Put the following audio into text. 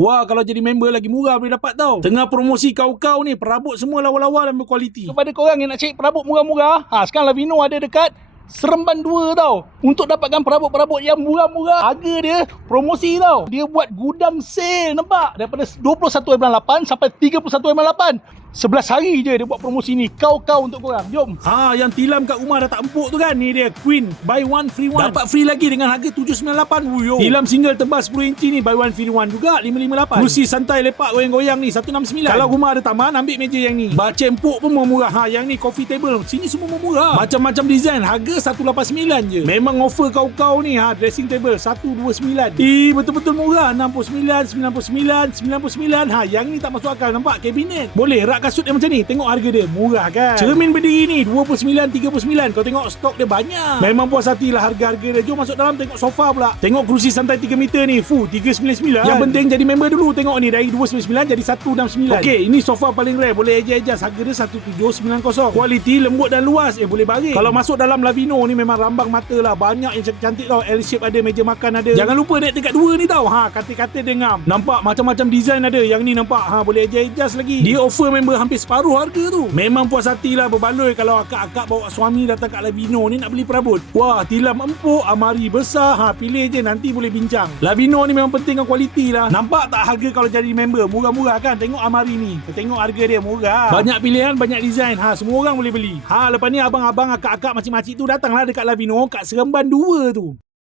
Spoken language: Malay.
Wah, kalau jadi member lagi murah boleh dapat tau. Tengah promosi kau-kau ni, perabot semua lawa-lawa dan berkualiti. Kepada korang yang nak cari perabot murah-murah, sekarang Lavino ada dekat Seremban 2 tau. Untuk dapatkan perabot-perabot yang murah-murah, harga dia promosi tau. Dia buat gudang sale, nampak? Daripada 21.8 sampai 31.8. 11 hari je dia buat promosi ni. Kau-kau untuk korang. Jom. Yang tilam kat rumah dah tak empuk tu kan. Ni dia Queen buy one free one. Dapat free lagi dengan harga 798. Wuyo. Tilam single tebal 10 inci ni buy one free one juga 558. Kursi santai lepak goyang-goyang ni 169. Kalau rumah ada taman, ambil meja yang ni. Baca empuk pun murah. Yang ni coffee table. Sini semua murah. Macam-macam design. Harga 189 je. Memang offer kau-kau ni. Dressing table 129. Betul-betul murah. 69, 99, 99. Yang ni tak masuk akal. Nampak kabinet. Boleh rak kasut dia macam ni. Tengok harga dia. Murah kan? Cermin berdiri ni 29, 39. Kau tengok stok dia banyak. Memang puas hatilah harga-harga dia. Jom masuk dalam tengok sofa pula. Tengok kerusi santai 3 meter ni. 399. Yang penting jadi member dulu. Tengok ni dari 299 jadi 169. Okey, ini sofa paling rare. Boleh adjust. Harga dia 1790. Kualiti lembut dan luas. Boleh baring. Kalau masuk dalam Lavino ni memang rambang mata lah. Banyak yang cantik-cantik tau. L-shape ada, meja makan ada. Jangan lupa naik tingkat 2 ni tau. Katil-katil dia ngam. Nampak macam-macam design ada. Yang ni nampak. Boleh adjust lagi. Dia offer member hampir separuh harga tu. Memang puas hatilah berbaloi kalau akak-akak bawa suami datang kat Lavino ni nak beli perabot. Wah, tilam empuk, amari besar. Pilih je, nanti boleh bincang. Lavino ni memang penting dengan kualiti lah. Nampak tak harga kalau jadi member? Murah-murah kan? Tengok amari ni. Tengok harga dia murah. Banyak pilihan, banyak design. Semua orang boleh beli. Lepas ni abang-abang, akak-akak, makcik-makcik tu datanglah dekat Lavino kat Seremban 2 tu.